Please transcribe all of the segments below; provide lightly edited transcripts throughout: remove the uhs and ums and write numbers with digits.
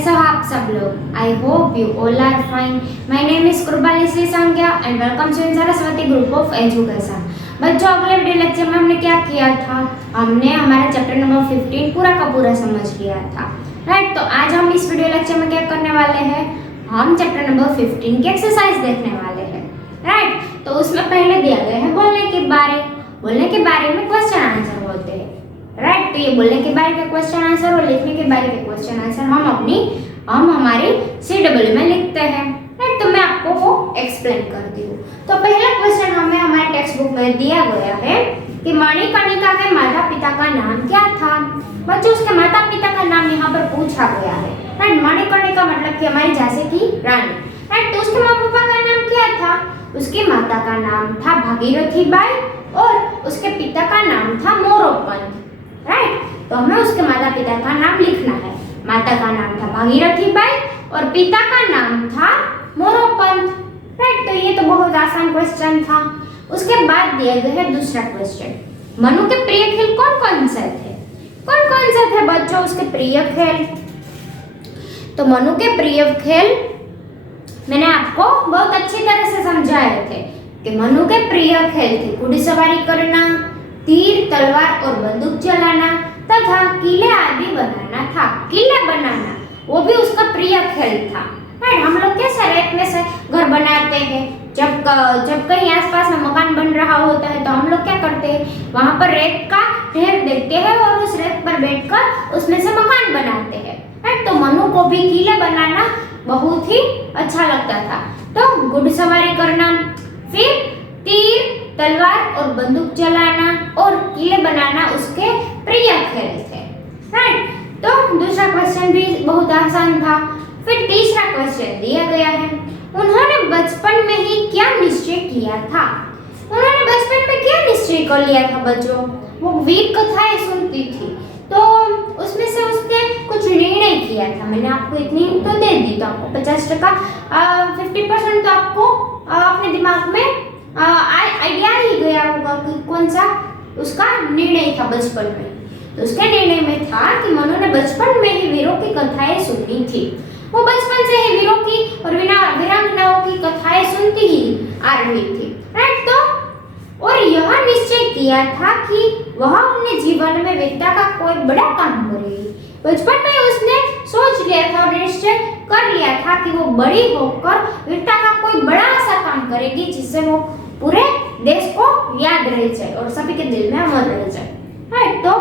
कैसे हो आप सब लोग? I hope you all are fine. My name is Kripali C Sangya and welcome to Saraswati group of education. बच्चों, अगले वीडियो लेक्चर में हमने क्या किया था? हमने हमारा चैप्टर नंबर 15 पूरा का पूरा समझ लिया था, राइट। तो आज हम इस वीडियो लेक्चर में क्या करने वाले हैं? हम चैप्टर नंबर 15 की एक्सरसाइज देखने वाले हैं, राइट। तो उसमें पहले दिया गया है बोलने के बारे में क्वेश्चन आंसर होते हैं, राइट। तो ये बोलने के बारे के क्वेश्चन आंसर और लिखने के बारे के क्वेश्चन आंसर हम हमारी CW में लिखते हैं, राइट। तो मैं आपको वो एक्सप्लेन करती हूँ। तो पहला क्वेश्चन हमें हमारे टेक्स्ट बुक में दिया गया है कि मणिकर्णिका के माता पिता का नाम क्या था? बच्चों, उसके माता पिता का नाम यहाँ पर पूछा गया है, राइट। मणिकर्णिका मतलब कि हमारी झांसी की रानी, राइट। तो उसके माँ पापा का नाम क्या था? उसकी माता का नाम था भागीरथी बाई और उसके पिता का नाम था मोरोपंत, राइट। तो हमें उसके माता पिता का नाम लिखना है। माता का नाम था भागीरथी बाई और पिता का नाम था मोरोपंत, राइट। तो ये तो बहुत आसान क्वेश्चन था। उसके बाद दिया गया है दूसरा क्वेश्चन, मनु के प्रिय खेल कौन कौन से थे? कौन कौन से थे बच्चों उसके प्रिय खेल? तो मनु के प्रिय खेल मैंने आपको बहुत अच्छी तरह से समझाए थे कि मनु के प्रिय खेल थे घुड़सवारी करना, तीर तलवार और बंदूक चलाना तथा किले आदि बनाना था। किले बनाना वो भी उसका प्रिय खेल था, राइट। हम लोग कैसे रेत में से घर बनाते हैं? जब कहीं आसपास में मकान बन रहा होता है तो हम लोग क्या करते हैं? वहां पर रेत का ढेर देखते हैं और उस रेत पर बैठकर उसमें से मकान बनाते हैं, राइट। तो मनु को भी किले बनाना बहुत ही अच्छा लगता था। तो घुड़सवारी करना, फिर तीर तलवार और बंदूक चलाना और किले बनाना उसके प्रिय खेल थे, राइट। तो दूसरा क्वेश्चन भी बहुत आसान था। फिर तीसरा क्वेश्चन दिया गया है, उन्होंने बचपन में ही क्या निश्चय किया था? उन्होंने बचपन में क्या निश्चय कर लिया था बच्चों? वो वीर कथाएं सुनती थी तो उसमें से उसने कुछ निर्णय किया था। मैंने आपको इतनी तो दे दी, तो आपको 50% 50% तो आपको अपने दिमाग में आइडिया ही गया होगा कि कौन सा उसका निर्णय था बचपन में। तो उसके निर्णय में था कि मनु ने बचपन में ही वीरों की कथाएं सुनी थी। वो बचपन से ही वीरों की और वीरांगनाओं की कथाएं सुनती ही आ रही थी, राइट। तो और यह निश्चय किया था कि वह अपने जीवन में वीरता का कोई बड़ा काम करेगी। बचपन में उसने सोच लिया था और निश्चय कर लिया था कि वो बड़ी होकर वीरता का कोई बड़ा सा काम करेगी जिससे वो पूरे देश को याद रह जाए और सभी के दिल में अमर रह जाए, राइट। तो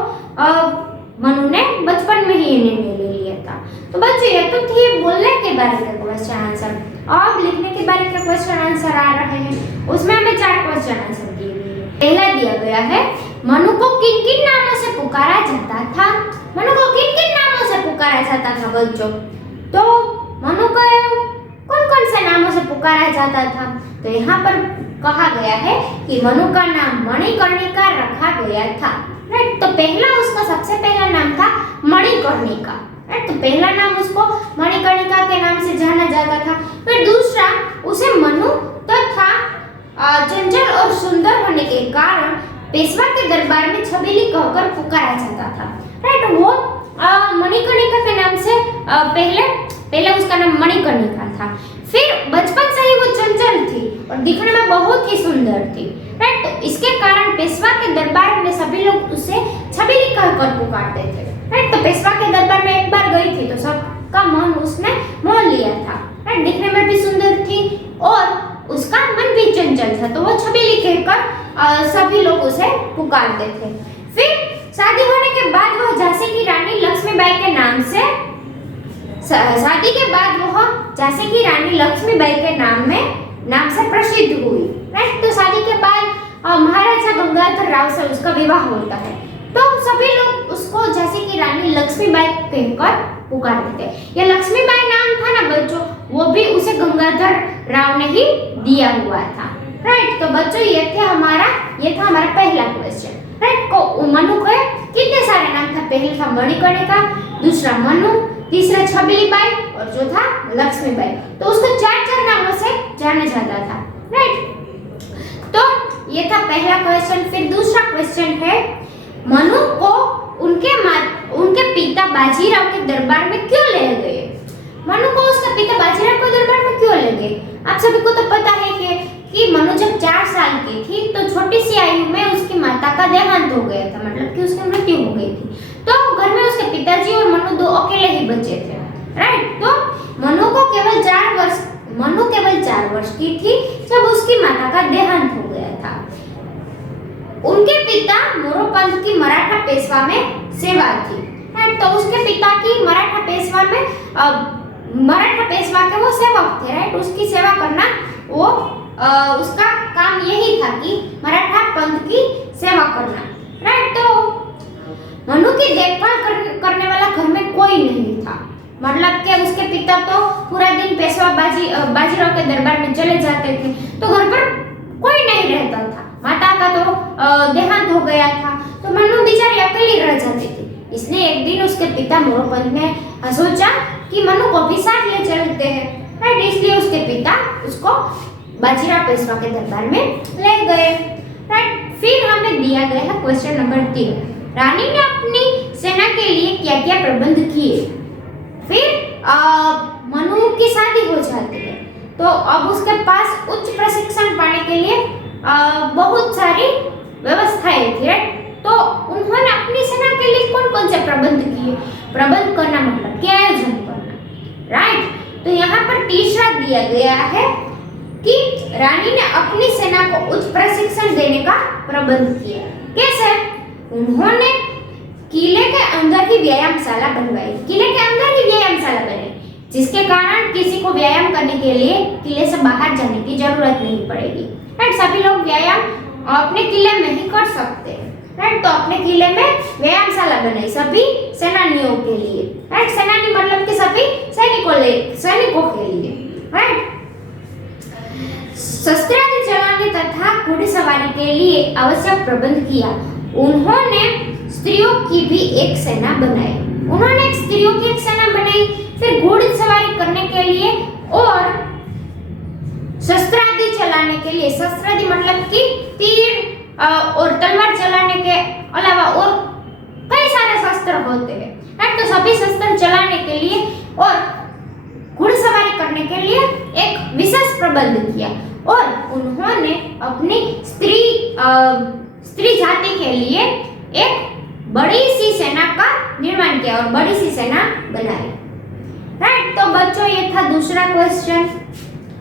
मनु ने बचपन में ही निर्णय ले लिया था। तो बच्चों, ये तो थी बोलने के बारे का क्वेश्चन आंसर। अब लिखने के बारे का क्वेश्चन आंसर आ रहे हैं। उसमें हमें 4 क्वेश्चन आंसर दिए गए हैं। पहला दिया गया है, मनु को किन किन नामों से पुकारा जाता था? मनु को किन किन नामों से पुकारा जाता था बच्चों? तो मनु को कौन कौन से नामों से पुकारा जाता था? तो यहाँ पर कहा गया है कि मनु का नाम मणिकर्णिका रखा गया था, राइट। तो पहला उसका सबसे पहला नाम था मणिकर्णिका, राइट। तो पहला नाम उसको मणिकर्णिका के नाम से जाना जाता था। फिर दूसरा, उसे मनु तथा चंचल और सुंदर होने के कारण पेशवा के दरबार में छबीली कहकर पुकारा जाता था, राइट। वो मणिकर्णिका के नाम से पहले उसका नाम मणिकर्णिका था। फिर बचपन से ही वो चंचल थी और दिखने में बहुत ही सुंदर थी, राइट। तो इसके कारण पेशवा के दरबार में सभी लोग उसे छबीली कहकर पुकारते थे, राइट। तो पेशवा के दरबार में एक बार गई थी तो सबका मन उसने मोह लिया था, राइट। दिखने में भी सुंदर थी और उसका मन भी चंचल था, तो वो छबीली कहकर सभी लोग उसे पुकारते थे। फिर शादी होने के बाद वह झांसी की रानी लक्ष्मीबाई के नाम से नाम से प्रसिद्ध हुई, राइट। तो शादी के बाद महाराजा गंगाधर राव से उसका विवाह होता है तो सभी लोग उसको झांसी की रानी लक्ष्मीबाई कहकर पुकारते थे। ये लक्ष्मीबाई नाम था ना बच्चों, वो भी उसे गंगाधर राव ने ही दिया हुआ था, राइट। तो बच्चों, ये था हमारा पहला क्वेश्चन, राइट। को मनु के कितने सारे नाम था? पहला था मणिकर्णिका, दूसरा मनु, तीसरा छबीली बाई और चौथा लक्ष्मीबाई। तो उसको 4 नामों से जाना जाता था, राइट। तो ये था पहला क्वेश्चन। फिर दूसरा क्वेश्चन है, मनु को उनके पिता बाजीराव के दरबार में क्यों ले गए? मनु को उसका पिता बाजीराव को दरबार में क्यों ले गए? आप सभी को तो पता है कि मनु जब 4 साल की थी तो छोटी सी आयु में उसकी माता का देहांत हो गया था, मतलब कि उसकी मृत्यु हो गई थी। तो घर में उसके पिताजी और मनु दो अकेले ही बचे थे, राइट। तो मनु केवल 4 वर्ष की थी जब उसकी माता का देहांत हो गया था। उनके पिता मोरोपंत की मराठा पेशवा में सेवा थी, राइट। तो उसके पिता की मराठा पेशवा के वो सेवक थे, राइट। उसकी सेवा करना वो उसका काम यही था कि मराठा पंथ की सेवा करना, राइट। तो मनु की देखभाल करने वाला घर में कोई नहीं था, मतलब कि उसके पिता तो पूरा दिन पेशवा बाजीराव के दरबार में चले जाते थे, तो घर पर कोई नहीं रहता था। माता का तो देहांत हो गया था, तो मनु बेचारी अकेली रह जाती थी। इसलिए एक दिन उसके पिता मोरोपंत ने सोचा कि मनु को भी साथ ले चलते हैं, राइट। इसलिए उसके पिता उसको बाजीराव पेशवा के दरबार में ले गए, राइट। फिर हमें दिया गया है क्वेश्चन नंबर 3। रानी ने अपनी सेना के लिए क्या क्या प्रबंध किए? फिर मनु की शादी हो जाती है, तो अब उसके पास उच्च प्रशिक्षण पाने के लिए बहुत सारी व्यवस्थाएं थी, राइट। तो उन्होंने अपनी सेना के लिए कौन कौन से प्रबंध किए? प्रबंध करना मतलब कि आयोजन करना, राइट। तो यहाँ पर तीसरा दिया गया है कि रानी ने अपनी सेना को उच्च प्रशिक्षण देने का प्रबंध किया। कैसे? उन्होंने किले के अंदर ही व्यायामशाला बनवाई, जिसके कारण किसी को व्यायाम करने के लिए किले से बाहर जाने की जरूरत नहीं पड़ेगी, राइट। सभी लोग व्यायाम अपने किले में ही कर सकते हैं, राइट। तो अपने किले में व्यायामशाला बनाई सभी सेनानियों के लिए, राइट। सेनानी मतलब कि सभी सैनिकों के लिए, राइट। शस्त्रास्त्र चलाने तथा घुड़सवारी के लिए आवश्यक प्रबंध किया। उन्होंने स्त्रियों की भी एक सेना बनाई, फिर घुड़सवारी करने के लिए और शस्त्रादि चलाने के लिए, शस्त्रादि मतलब कि तीर और तलवार चलाने के अलावा और कई सारे शस्त्र होते हैं, राइट। तो सभी शस्त्र चलाने के लिए और घुड़सवारी करने के लिए एक विशेष प्रबंध किया, और उन्होंने अपनी स्त्री जाति के लिए एक बड़ी सी सेना का निर्माण किया और बड़ी सी सेना बनाई, राइट। तो बच्चों ये था दूसरा क्वेश्चन।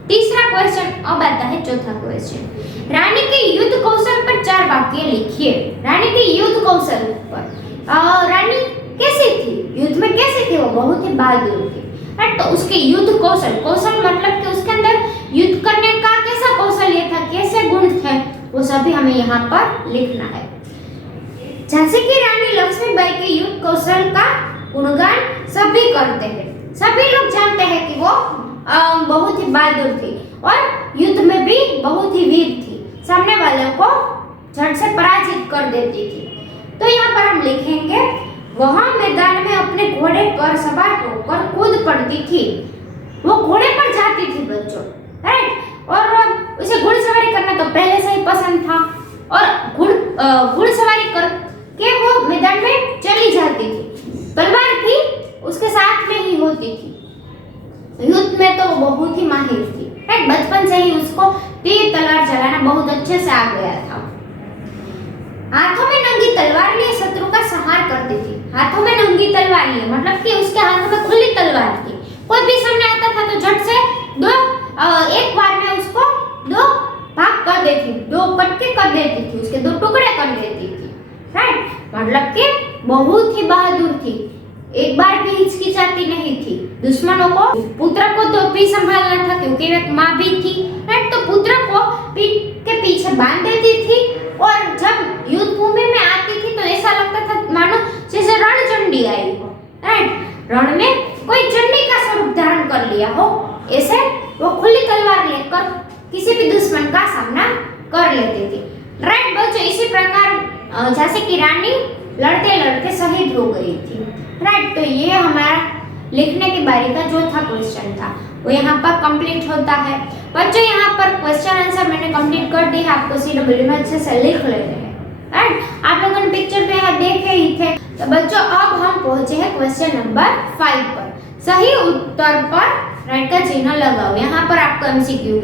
तीसरा क्वेश्चन अब आता है चौथा क्वेश्चन। रानी के युद्ध कौशल पर 4 वाक्य लिखिए। रानी के युद्ध कौशल पर रानी कैसी थी, युद्ध में कैसी थी? वो बहुत ही बहादुर थी, राइट। तो उसके युद्ध कौशल मतलब कि उसके अंदर युद्ध करने का कैसा कौशल्य था, कैसे गुण थे, वो सभी हमें यहाँ पर लिखना है। झांसी की रानी लक्ष्मीबाई के युद्ध कौशल का गुणगान सभी करते हैं, सभी लोग जानते हैं कि वो बहुत ही बहादुर थी और युद्ध में भी बहुत ही वीर थी, सामने वालों को झट से पराजित कर देती थी। तो यहाँ पर हम लिखेंगे, वह मैदान में अपने घोड़े पर सवार होकर कूद पड़ती थी। वो घोड़े पर जाती थी बच्चों, राइट। और उसे घुड़सवारी करना तो पहले से ही पसंद था, और घुड़सवारी करके वो मैदान में चली जाती थी। तलवार भी उसके साथ में ही होती थी। युद्ध में तो वो बहुत ही माहिर थी, राइट। बचपन से ही उसको तीर तलवार चलाना बहुत अच्छे से आ गया था। हाथों में नंगी तलवार लिए शत्रु का संहार करती थी। हाथों में नंगी तलवार लिए मतलब कि उसके हाथों में खुली तलवार थी। कोई भी सामने आता था तो झट से एक बार में उसको 2 भाग कर देती, 2 कटके कर देती थी, उसके 2 टुकड़े कर देती थी, राइट। मतलब कि बहुत ही बहादुर थी, एक बार भी हिचकिचाती नहीं थी। दुश्मनों को, पुत्र को तो भी संभालना था क्योंकि एक माँ भी थी, राइट। तो पुत्र को पीठ के पीछे बांध देती थी, और जब युद्ध भूमि में आती थी तो ऐसा लगता था मानो जैसे रणचंडी आई हो, राइट। रण में कोई चंडी का स्वरूप धारण कर लिया हो, ऐसे वो खुली तलवार लेकर किसी भी दुश्मन का सामना कर लेती थी, राइट बच्चों। इसी प्रकार झांसी की रानी लड़ते लड़ते शहीद हो गई थी, राइट। तो ये हमारा लिखने की बारी का चौथा क्वेश्चन था, वो यहाँ पर कंप्लीट होता है। बच्चों यहाँ पर क्वेश्चन आंसर मैंने कंप्लीट कर दिया, आपको CW में अच्छे से लिख लेने हैं, राइट। आप लोगों ने पिक्चर पे यहाँ देखे ही थे। तो बच्चों अब हम पहुंचे हैं क्वेश्चन नंबर 5 पर। सही उत्तर पर राइट का चिन्ह लगाओ। यहाँ पर आपको एमसीक्यू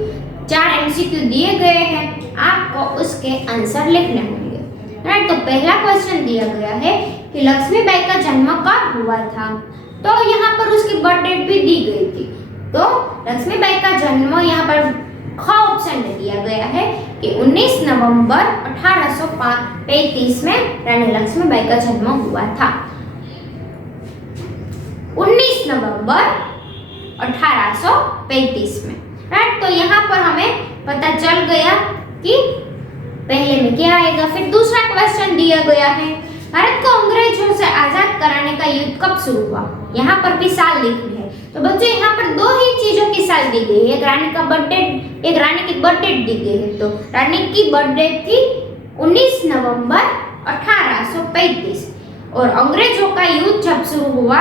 4 एमसीक्यू दिए गए हैं, आपको उसके आंसर लिखने होंगे। राइट, तो पहला क्वेश्चन दिया गया है कि लक्ष्मीबाई का जन्म कब हुआ था, तो यहाँ पर उसकी बर्थ डेट भी दी गई थी। तो लक्ष्मीबाई का जन्म यहाँ पर ख ऑप्शन में दिया गया है कि 19 नवंबर 1835 में रानी लक्ष्मीबाई का जन्म हुआ था। 19 नवंबर 1835 में। राइट, तो यहाँ पर हमें पता चल गया कि पहले में क्या आएगा। फिर दूसरा क्वेश्चन दिया गया है, भारत को अंग्रेजों से आजाद कराने का युद्ध कब शुरू हुआ, यहाँ पर भी साल लिखनी है। तो बच्चों यहाँ पर दो ही चीजों की साल दी गई है, एक रानी का बर्थडे, एक रानी की बर्थडे दी गई है। तो रानी की बर्थडे थी 19 नवंबर 1835 और अंग्रेजों का युद्ध जब शुरू हुआ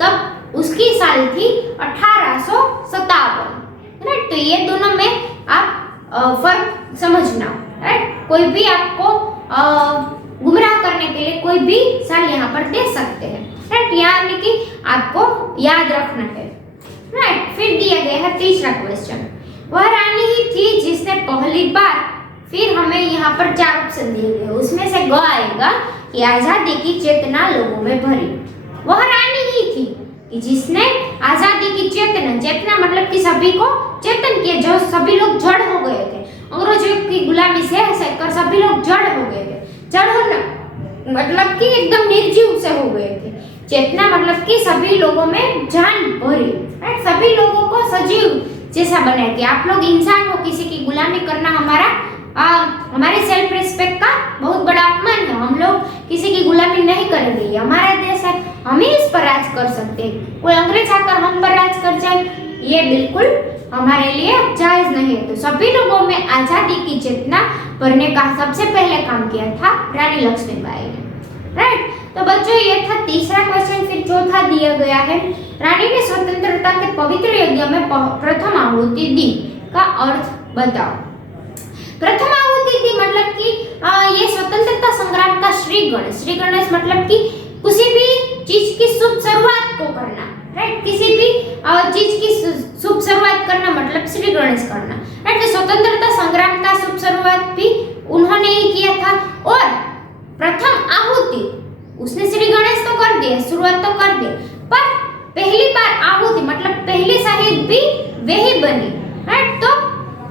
तब उसकी साल थी 1857। राइट, तो ये दोनों में आप फर्क समझना। राइट, कोई भी आपको गुमराह करने के लिए कोई भी साल यहाँ पर दे सकते हैं। राइट, यानी कि आपको याद रखना है। राइट, फिर दिया गया है तीसरा क्वेश्चन, वह रानी ही थी जिसने पहली बार, फिर हमें यहाँ पर 4 ऑप्शन दिए गए, उसमें से ग आएगा कि आजादी की चेतना लोगों में भरी। वह रानी ही थी कि जिसने आजादी की चेतना, चेतना मतलब कि सभी को चेतन किया, जो सभी लोग जड़ हो गए थे अंग्रेजों की गुलामी से कर सभी लोग जड़ हो गए थे। जड़ होना मतलब कि एकदम निर्जीव से हो गए थे। चेतना मतलब कि सभी लोगों में जान भरी। राइट, सभी लोगों को सजीव जैसा बनाया कि आप लोग इंसान हो, किसी की गुलामी करना हमारे सेल्फ रिस्पेक्ट का बहुत बड़ा अपमान है। हम लोग किसी की गुलामी नहीं करेंगे, ये हमारा देश है, हम ही इस पर राज कर सकते हैं। कोई अंग्रेज आकर हम पर राज कर जाए, ये बिल्कुल हमारे लिए जायज नहीं है। तो सभी लोगों में आजादी की चेतना भरने का सबसे पहले काम किया था रानी लक्ष्मीबाई ने। राइट, तो बच्चों ये था तीसरा क्वेश्चन। फिर चौथा दिया गया है, रानी ने स्वतंत्रता के पवित्र यज्ञ में प्रथम आहुति दी का अर्थ बताओ। प्रथम आहुति दी मतलब कि ये स्वतंत्रता संग्राम का श्री गणेश मतलब कि किसी भी चीज की शुभ शुरुआत को करना। राइट, किसी भी चीज की शुभ शुरुआत करना मतलब श्री गणेश करना। राइट, स्वतंत्रता संग्राम का शुभ शुरुआत भी उन्होंने ही किया था और प्रथम आहुति उसने श्री गणेश तो कर दिया, शुरुआत तो कर दी, पर पहली बार आहुति मतलब पहली शहीद भी वही बनी। राइट, तो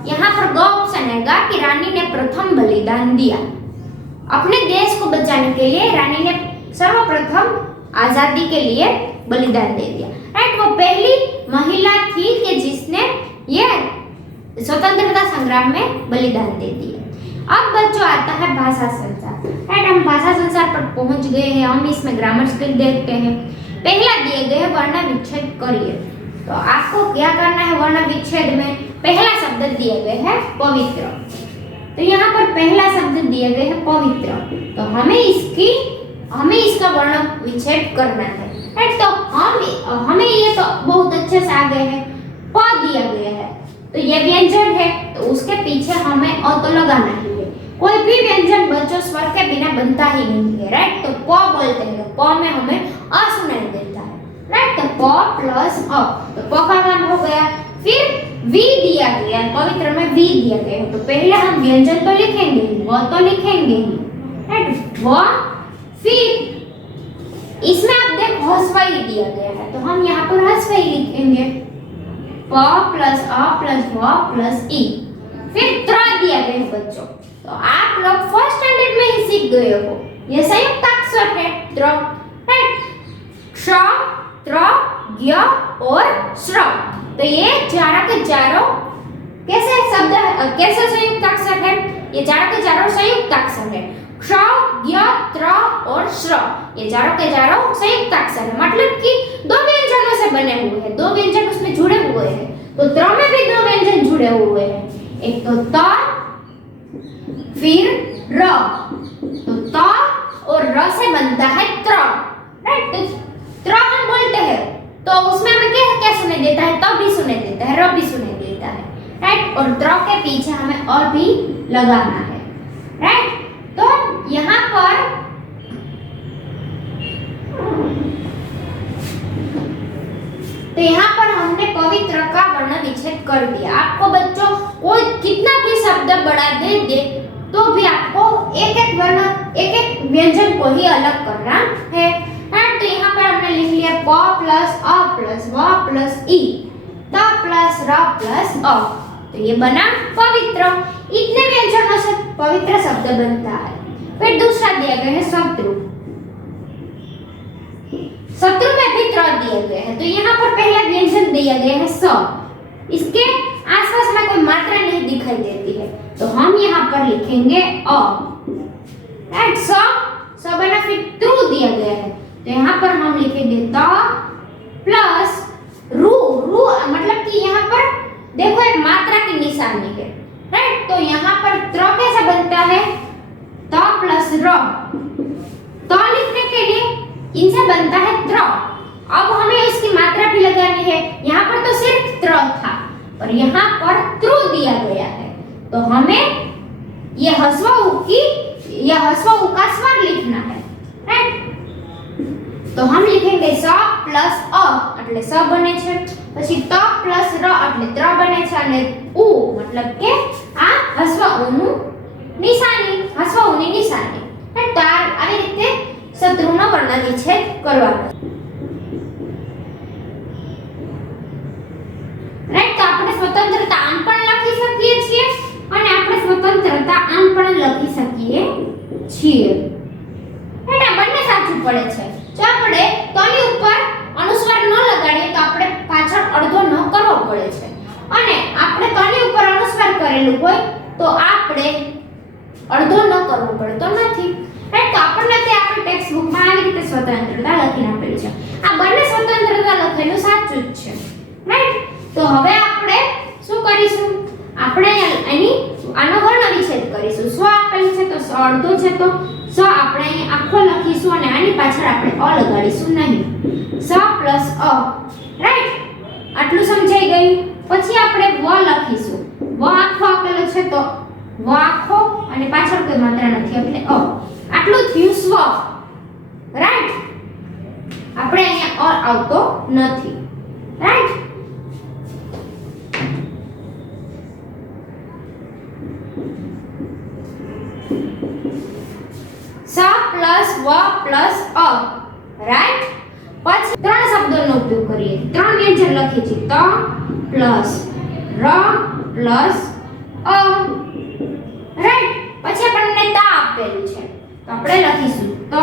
यहाँ पर ग ऑप्शन आएगा कि रानी ने प्रथम बलिदान दिया। अपने देश को बचाने के लिए रानी ने सर्वप्रथम आजादी के लिए बलिदान दे दिया। राइट, वो पहली महिला थी कि जिसने ये स्वतंत्रता संग्राम में बलिदान दे दिया। अब बच्चों आता है भाषा संसार। राइट, हम भाषा संसार पर पहुंच गए हैं। हम इसमें ग्रामर स्किल देखते हैं। पहला दिए गए है वर्ण विच्छेद करिए। तो आपको क्या करना है, वर्ण विच्छेद में पहला शब्द दिए गए है पवित्र। तो यहाँ पर पहला शब्द दिए गए है पवित्र, तो हमें इसका वर्ण विच्छेद करना है। राइट, तो हमें ये तो बहुत अच्छे से आ गए हैं। प दिया गया है तो ये व्यंजन है, तो उसके पीछे हमें अ तो लगाना ही है। कोई भी व्यंजन बच्चों स्वर के बिना बनता ही नहीं है। राइट, तो प बोलते हैं, प में हमें अ सुनाई देता है। राइट, तो प प्लस अ, तो प का मान हो गया। फिर वी दिया गया, पवित्र में वी दिया गया है, तो पहले हम व्यंजन तो लिखेंगे ही, व तो लिखेंगे ही। राइट, व, फिर इसमें आप देखो हस्वई दिया गया है, तो हम यहाँ पर हस्वई लिखेंगे, प प्लस अ प्लस व प्लस ई। फिर त्र दिया गया है बच्चों, तो आप लोग फर्स्ट स्टैंडर्ड में ही सीख गए हो, ये संयुक्त अक्षर है त्र। राइट, क्ष, त्र, ज्ञ और श्र, तो ये चारों के चारों कैसे शब्द है, कैसे संयुक्त अक्षर है, ये चारों के चारों संयुक्त अक्षर है। क्ष, ज्ञ, त्र और श्र, ये चारों के चारों संयुक्त अक्षर है, मतलब कि दो व्यंजनों से बने हुए हैं, दो व्यंजन उसमें जुड़े हुए हैं। तो त्र में भी दो व्यंजन जुड़े हुए हैं, एक तो त फिर र, तो त और र से बनता है त्र। राइट, तो त्र हम बोलते हैं तो उसमें हमें क्या क्या सुनाई देता है, त भी सुनाई देता है, र भी सुनाई देता है। राइट, और त्र के पीछे हमें और भी लगाना है। राइट, तो यहाँ पर तो यहाँ पर हमने पवित्र का वर्ण विच्छेद कर दिया। आपको बच्चों कोई कितना भी शब्द बढ़ा दे तो भी आपको एक एक वर्ण एक एक व्यंजन को ही अलग करना है। तो यहाँ पर हमने लिख लिया प प्लस अ प्लस व प्लस ई त प्लस र प्लस अ। तो ये बना पवित्र। इतने व्यंजनों से पवित्र शब्द बनता है। फिर दूसरा दिया गया है शत्रु। शत्रु में भी त्र दिए गए हैं। तो यहाँ पर पहला व्यंजन दिया गया है स। इसके आसपास में कोई मात्रा नहीं दिखाई देती है तो हम यहाँ पर लिखेंगे अ। राइट, स बना फिर त्रु दिया गया है तो यहाँ पर हम लिखेंगे त प्लस रु। रु मतलब कि यहाँ पर देखो एक मात्रा की निशानी है। राइट, तो यहाँ पर त्र कैसा बनता है त प्लस र। त लिखने के लिए इनसे बनता है त्र। अब हमें इसकी मात्रा भी लगानी है। यहाँ पर तो सिर्फ त्र था पर यहाँ पर त्रु दिया गया है तो हमें ये ह्रस्व उ का स्वर लिखना है। राइट, तो हम लिखेंगे स प्लस अ એટલે સ બને છે, પછી ત પ્લસ ર એટલે ત્ર બને છે અને ઉ मतलब કે આ ह्रस्व ઉની નિશાની તો આવી રીતે શત્રુનો વર્ણ વિચ્છેદ કરવાનો। રાઈટ, તો આપણે સ્વતંત્રતા આમ પણ લખી શકીએ છીએ અને આપણે સ્વતંત્રતા આમ પણ લખી શકીએ છીએ। રાઈટ, આ બંને સાચું પડે છે। જો આપણે તની ઉપર અનુસ્વાર ન લગાડીએ તો આપણે પાછળ અડધો ન કરવો પડે છે અને આપણે તની ઉપર અનુસ્વાર કરેલું હોય તો આપણે અડધો ન કરવો પડતો નથી। રાઈટ, તો આપણને તે આપણી ટેક્સ્ટ બુકમાં આવી રીતે સ્વતંત્રતા લખીને આપેલું છે। આ બંને સ્વતંત્રતા લખેલું સાચું જ છે। રાઈટ, તો હવે આપણે શું કરીશું? આપણે આનો વર્ણ વિચ્છેદ કરીશું। સ્વ આપેલું છે તો સ અડધો છે તો સ આપણે અહીં આખો લખીશું અને આની પાછળ આપણે અ લગાડીશું નહીં। સ પ્લસ અ। રાઈટ, આટલું સમજાઈ ગયું। પછી આપણે વ લખીશું। વ આખો આપેલો છે તો વ આખો અને પાછળ કોઈ માત્રા નથી એટલે અ। આટલું થયું સ્વ। રાઈટ, આપણે અહીંયા અ આવતો નથી। રાઈટ, સ પ્લસ વ પ્લસ અ। રાઈટ, પછી ત્રણ શબ્દોનો ઉપયોગ કરીએ। ત્રણ વ્યંજન લખીએ છીએ ત પ્લસ ર પ્લસ અ। રાઈટ, પછી આપણને તા આપેલું છે તો આપણે લખીશું ત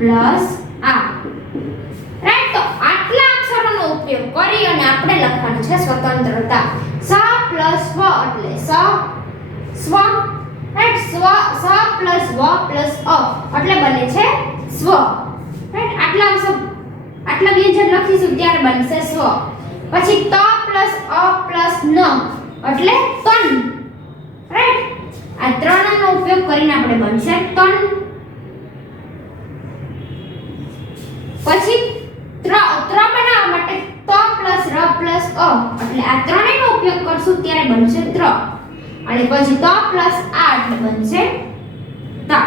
પ્લસ આ। રાઈટ, તો આટલા અક્ષરોનો ઉપયોગ કરી અને આપણે લખવાનું છે સ્વતંત્રતા। સ પ્લસ વ એટલે સ્વ। રાઈટ, સ પ્લસ વ પ્લસ અ એટલે બને છે સ્વ। રાઈટ, આટલા વ્યંજન લખીશું ત્યારે બનશે સ્વ। પછી ત પ્લસ અ પ્લસ ન એટલે તન। રાઈટ, આ ત્રણનો ઉપયોગ કરીને આપણે બનશે તન। પછી ત્ર બનાવવા માટે ત પ્લસ ર પ્લસ અ એટલે આ ત્રણેયનો ઉપયોગ કરશું ત્યારે બનશે ત્ર અને પછી ત પ્લસ આ એટલે બનશે તા।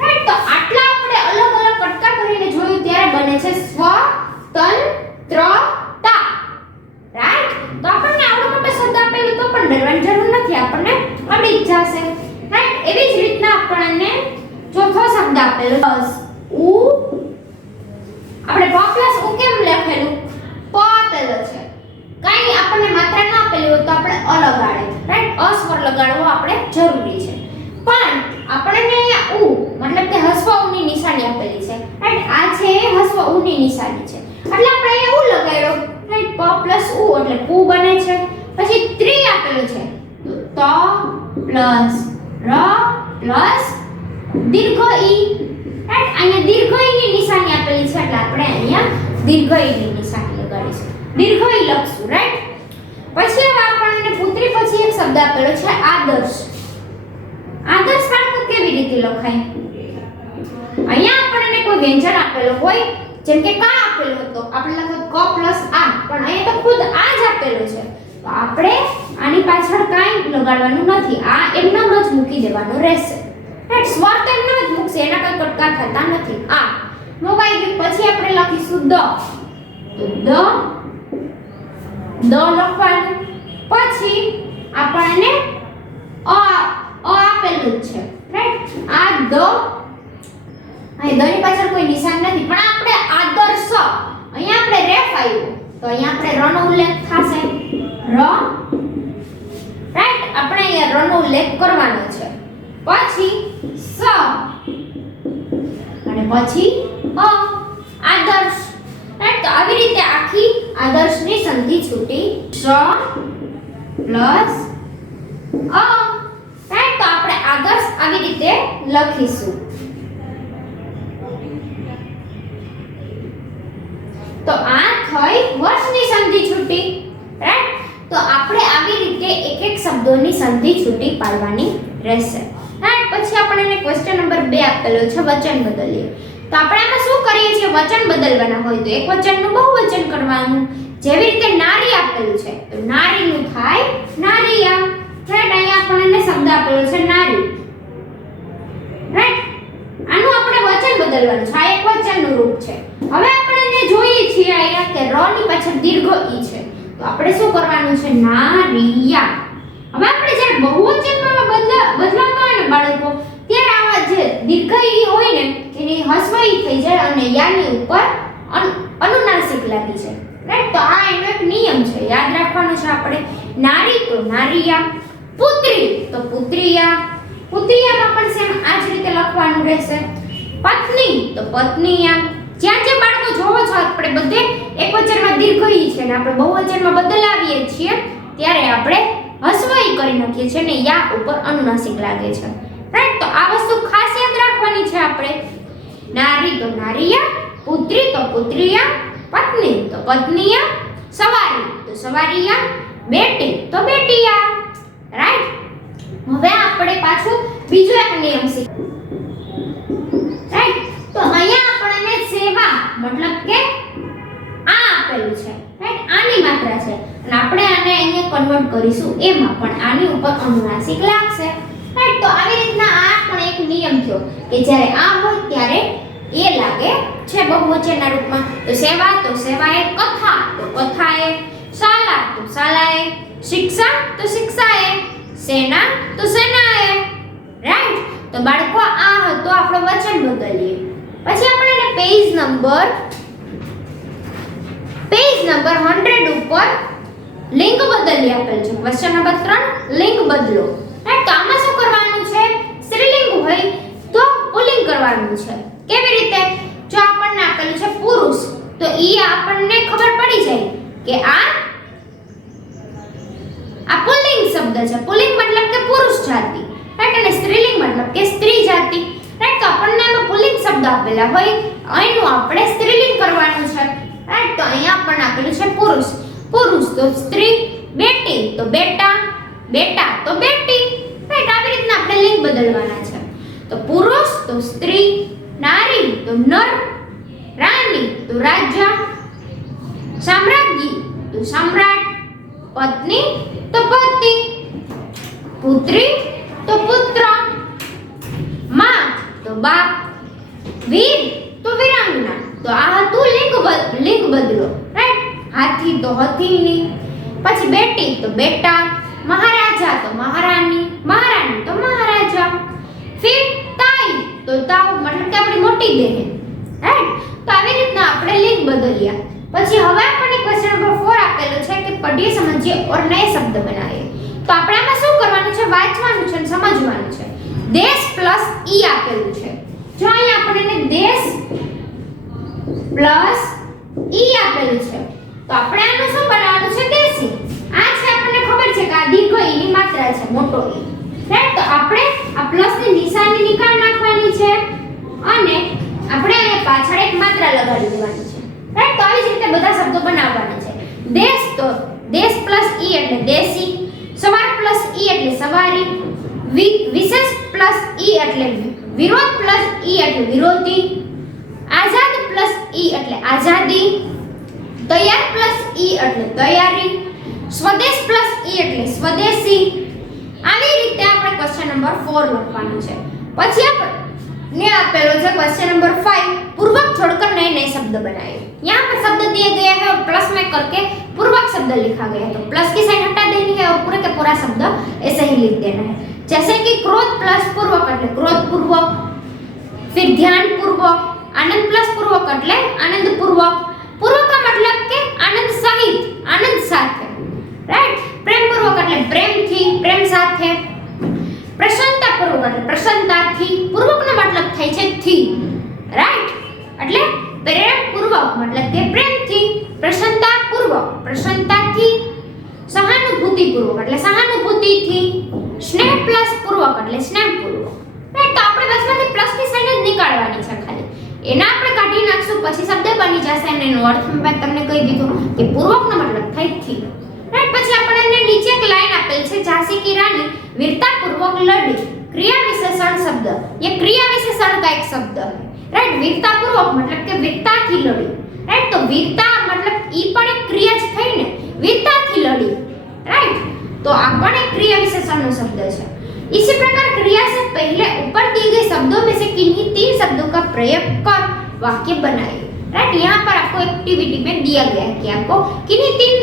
રાઈટ, તો આટલા આપણે અલગ અલગ કટકા કરીને જોયું ત્યારે બને છે સ્વ તન ત્ર તા। રાઈટ, તો આપણને આવડો મોટો શબ્દ આપેલું તો પણ ડરવાની જરૂર નથી, આપણને આવડી જ જશે। રાઈટ, એવી જ રીતના આપણને ચોથો શબ્દ આપેલો પ્લસ ઉ। આપણે પ પ્લસ ઉ કેમ લખેલું? પ આપેલો છે, કાઈ આપણને માત્રા ના આપેલી હોય તો આપણે અ લગાડે। રાઈટ, અ સ્વર લગાડવો આપણે જરૂરી છે પણ આપણને અહીંયા ઉ મતલબ કે હસ્વ ઉની નિશાની આપેલી છે। રાઈટ, આ છે હસ્વ ઉની નિશાની છે એટલે આપણે અહીંયા ઉ લગાડ્યો। રાઈટ, પ પ્લસ ઉ એટલે પુ બને છે। પછી ત્રી આપેલું છે તો ત પ્લસ ર પ્લસ દીર્ઘ ઈ। રાઈટ, અહીંયા દીર્ઘ ઈ ની નિશાની આપેલી છે એટલે આપણે અહીંયા દીર્ઘ ઈ ની નિશાની લગાડીશું, દીર્ઘ ઈ લખશું। રાઈટ, પછી હવે આપણને પુત્રી પછી એક શબ્દ આપેલો છે આદર્શ। આદર્શ વાક્ય કેવી રીતે લખાય? અહીંયા આપણને કોઈ વ્યંજન આપેલો હોય જેમ કે કા આપેલો હતો આપણે લખ્યું ક પ્લસ આ પણ અહીંયા તો ખુદ આ જ આપેલો છે તો આપણે આની પાછળ કાઈ લગાડવાનું નથી, આ એમનામ જ મૂકી દેવાનું રહેશે। રાઈટ, સ્વર તો એમનામ જ મૂકશે, એના કોઈ કટકા થતા નથી। આ મુકાઈ ગયું। પછી આપણે લખીશું દ। તો દ લખવાનું. પછી આપણને આપેલું જ છે, રાઈટ. આ દ, અહીં દ ની પાછળ કોઈ નિશાન નથી, પણ આપણે આદર્શ, અહીંયા આપણે રેફ આવ્યું તો અહીંયા આપણે ર નો ઉલ્લેખ થશે. ર, રાઈટ. આપણે અહીંયા ર નો ઉલ્લેખ કરવાનો છે. પછી સ અને પછી આદર્શ, રાઈટ. તો આવી રીતે આખી આદર્શની સંધિ છૂટી. સ પ્લસ અ, રાઈટ. તો આપણે આદર્શ આવી રીતે લખીશું. તો આ થઈ વર્ષની સંધિ છૂટી, રાઈટ. તો આપણે આવી રીતે એક એક શબ્દોની સંધિ છૂટી પાડવાની રહેશે, રાઈટ. પછી આપણને ક્વેશ્ચન નંબર 2 આપેલો છે, વચન બદલીએ. તો આપણે આમાં શું કરીએ છીએ? વચન બદલવાના હોય તો એક વચનનું બહુવચન કરવાનું. જેવી રીતે નારી આપેલું છે તો નારીનું થાય નારિયા, રાઈટ. અહીંયા આપણને શબ્દ આપેલો છે નારી, રાઈટ. આનું આપણે વચન બદલવાનું છે. આ એક વચનનું રૂપ છે. હવે આપણે જોઈએ છીએ અહીંયા કે ર ની પાછળ દીર્ઘ ઈ છે, તો આપણે શું કરવાનું છે? નારિયા. હવે આપણે જ્યારે બહુવચનમાં બદલાતા હોય ને બાળકો, ત્યારે આવા જે દીર્ઘ ઈ હોય ને એની હસ્વઈ થઈ જાય અને યાની ઉપર અનુનાસિક લાગી જાય, રાઈટ. તો આ એનો એક નિયમ છે, યાદ રાખવાનો છે આપણે. નારી તો નારિયા, પુત્રી તો પુત્રિયા. પુત્રિયામાં પણ સેમ આ જ રીતે લખવાનું રહેશે. પત્ની તો પત્નીયા. જ્યાં જે બાળકો જોવો છો આપણે બધે એકવચનમાં દીર્ઘ ઈ છે ને આપણે બહુવચનમાં બદલાવીએ છીએ ત્યારે આપણે હસ્વઈ કરી નાખીએ છીએ ને યા ઉપર અનુનાસિક લાગે છે, રાઈટ. તો આ વસ્તુ ખાસ યાદ રાખવાની છે આપણે. નારી તો નારિયા, પુત્રી તો પુત્રિયા, પત્ની તો પત્નીયા, સવારી તો સવારીયા, બેટી તો બેટીયા, રાઈટ. હવે આપણે પાછું બીજો એક નિયમ શીખીએ, રાઈટ. તો અહીંયા આપણને સેવા મતલબ કે આ આપેલું છે, રાઈટ. આની માત્રા છે અને આપણે આને અહીંયા કન્વર્ટ કરીશું એમાં, પણ આની ઉપર અનુનાસિક લાગશે, રાઈટ. તો આવી રીતના આ પણ એક નિયમ થયો કે જ્યારે આ હોય ત્યારે એ લાગે છે બહુવચનના રૂપમાં. તો સેવા તો સેવાએ, કથા તો કથાએ, શાલા તો શાલાએ, શિક્ષા તો શિક્ષાએ, સેના તો સેનાએ, રાઈટ. તો બાળકો આ હતો આપણો વચન બદલીએ. પછી આપણે પેજ નંબર 100 ઉપર લિંગ બદલી આપેલ છે. ક્વેશ્ચન નંબર 3 લિંગ બદલો, રાઈટ. તો આમાં શું કરવાનું છે? સ્ત્રીલિંગ હોય તો પુલ્લિંગ કરવાનું છે. કેવી રીતે? જો આપણને આપેલું છે પુરુષ તો ઈ આપણને ખબર પડી જાય કે આ પુલ્લિંગ શબ્દ છે. પુલ્લિંગ મતલબ કે પુરુષ જાતિ, રાઈટ. અને સ્ત્રીલિંગ મતલબ કે સ્ત્રી જાતિ, રાઈટ. તો આપણને આમાં પુલ્લિંગ શબ્દ આપેલા હોય એનું આપણે સ્ત્રીલિંગ કરવાનું છે, રાઈટ. તો અહીંયા આપણને આપેલું છે પુરુષ. પુરુષ તો સ્ત્રી, બેટી તો બેટા, બેટા તો બેટી, રાઈટ. આવી રીતના આપણે લિંગ બદલવાના છે. તો પુરુષ તો સ્ત્રી, નારી તો નર, રાણી તો રાજા, સામ્રાજ્ઞી તો સમ્રાટ, પત્ની તો પતિ, પુત્રી તો પુત્ર, માં તો બાપ, વીર તો વીરાંગના. તો આ હતું લિંગ બદલો, રાઈટ. હાથી તો હથીની, પછી બેટી તો બેટા, મહારાજા તો મહારાણી, મહારાણી તો મહારાજા, ફિર તાઈ તો તાવ મતલબ કે આપણી મોટી બહેન, રાઈટ. તો આવી રીતના આપણે લિંગ બદલ્યા. પછી હવે આપણને ક્વેશ્ચન નંબર 4 આપેલો છે કે પઢીએ સમજીએ ઓર નए શબ્દ બનાવીએ. તો આપણે આમાં શું કરવાનું છે? વાંચવાનું છે અને સમજવાનું છે. દેશ પ્લસ ઈ આપેલું છે. જો અહીંયા આપણને દેશ પ્લસ ઈ આપેલું છે તો આપણે આનું શું બનાવવાનું છે? દેશી. આ છે આપણને ખબર છે કે આ દીર્ઘ ઈ ની માત્રા છે, મોટો ઈ, રાઈટ. તો આપણે આ પ્લસ ની નિશાની નીકાળ નાખવાની છે અને આપણે અહીંયા પાછળ એક માત્રા લગાડી દેવાની છે, રાઈટ. તો આવી જ રીતે બધા શબ્દો બનાવવાના છે. દેશ તો દેશ પ્લસ ઈ એટલે દેશી, સવાર પ્લસ ઈ એટલે સવારી, વિશેષ પ્લસ ઈ એટલે વિરોધ પ્લસ ઈ એટલે વિરોધી, આઝાદ પ્લસ ઈ એટલે આઝાદી, તૈયાર પ્લસ ઈ એટલે તૈયારી, સ્વદેશ પ્લસ ઈ એટલે સ્વદેશી. આવી રીતે આપણે ક્વેશ્ચન નંબર 4 લખવાનું છે. પછી આપણે ने आपेलो છે क्वेश्चन नंबर 5 पूर्वक छोड़कर नए नए शब्द बनाए। यहाँ पर शब्द दिए गए हैं और प्लस में करके पूर्वक शब्द लिखा गया है, तो प्लस की साइन हटा देनी है और पूरे का पूरा शब्द ऐसे ही लिख देना है। जैसे कि क्रोध प्लस पूर्वक એટલે क्रोध पूर्वक, फिर ध्यान पूर्वक, आनंद प्लस पूर्वक એટલે आनंद पूर्वक, पूर्वक का मतलब के आनंद सहित, आनंद साथे, राइट। प्रेम पूर्वक એટલે प्रेम थी, प्रेम साथे, प्रसन्नता पूर्वक એટલે प्रसन्नता थी, पूर्वक નો मतलब થાય છે થી, રાઈટ। એટલે પ્રેમ પૂર્વક मतलब કે પ્રેમ થી, પ્રસન્નતા પૂર્વક પ્રસન્નતા થી, સહાનુભૂતિ પૂર્વક એટલે સહાનુભૂતિ થી, સ્નેહ પ્લસ પૂર્વક એટલે સ્નેહ પૂર્વક, રાઈટ। તો આપણે વચમાંથી પ્લસ ની સાઈન જ નીકાળવાની છે ખાલી, એના આપણે કાઢી નાખશું પછી શબ્દ બની જશે અને એનો અર્થ મેં તમને કહી દીધો કે પૂર્વક નો मतलब થાય થી, રાઈટ। પછી આપણને નીચે એક લાઈન આપેલ છે झांसी की रानी वीरता पूर्वक लड़ी, क्रिया विशेषण शब्द, ये क्रिया विशेषण का एक शब्द है, राइट। वीरता पूर्वक मतलब के वीरता थी लड़ी, राइट। तो वीरता मतलब ई पण एक क्रिया ज थई ने, वीरता थी लड़ी, राइट। तो आ पण एक क्रिया विशेषण नो शब्द है। इसी प्रकार क्रिया से पहले ऊपर दिए गए शब्दों में से किन्हीं 3 शब्दों का प्रयोग कर वाक्य बनाइए, राइट। यहाँ पर आपको एक्टिविटी में दिया गया है कि आपको किन्हीं 3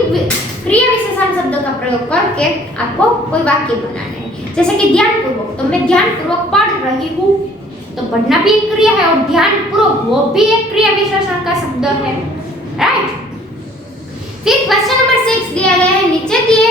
क्रिया विशेषण शब्दों का प्रयोग करके आपको कोई वाक्य बनाना है। जैसे कि ध्यान पूर्वक, तो मैं ध्यान पूर्वक पढ़ रही हूँ, तो पढ़ना भी एक क्रिया है और ध्यान पूर्वक वो भी एक क्रिया विशेषण का शब्द है, राइट। फिर क्वेश्चन नंबर 6 दिया गया है, नीचे दिए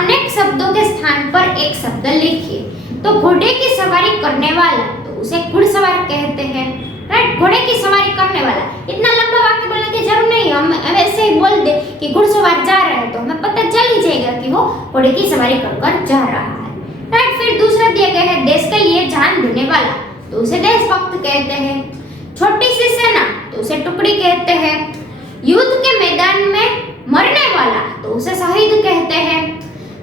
अनेक शब्दों के स्थान पर एक शब्द लिखिए। तो घोड़े की सवारी करने वाला, तो उसे घुड़सवार कहते हैं, राइट। घोड़े की सवारी करने वाला, इतना लंबा वाक्य बोलने की जरूरत नहीं, हम ऐसे ही बोल दे कि घुड़सवार जा रहा है तो हमें पता चल ही जाएगा कि वो घोड़े की सवारी कर जा रहा है, राइट। फिर दूसरा दिया गया है देश के लिए जान देने वाला, तो उसे देशभक्त कहते हैं। छोटी सी सेना, तो उसे टुकड़ी कहते हैं। युद्ध के मैदान में मरने वाला, तो उसे शहीद कहते हैं।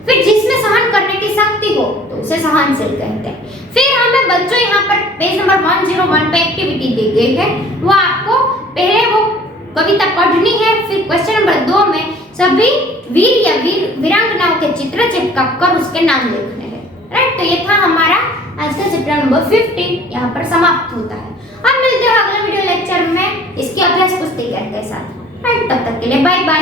फिर जिसमें सहन करने की शक्ति हो, तो उसे सहनशील कहते हैं। फिर हमें बच्चों यहाँ पर पेज नंबर 101 पे एक्टिविटी दी गई है, वो आपको पहले वो कविता पढ़नी है, फिर क्वेश्चन नंबर 2 में सभी वीर या वीरांगनाओं के चित्र चिपका कर उसके नाम लिखने हैं, राइट। तो ये था हमारा आज का चैप्टर नंबर 15, यहाँ पर समाप्त होता है। अब मिलते हैं अगले वीडियो लेक्चर में इसकी अभ्यास पुस्तिका के साथ, राइट। तब तक के लिए बाय बाय।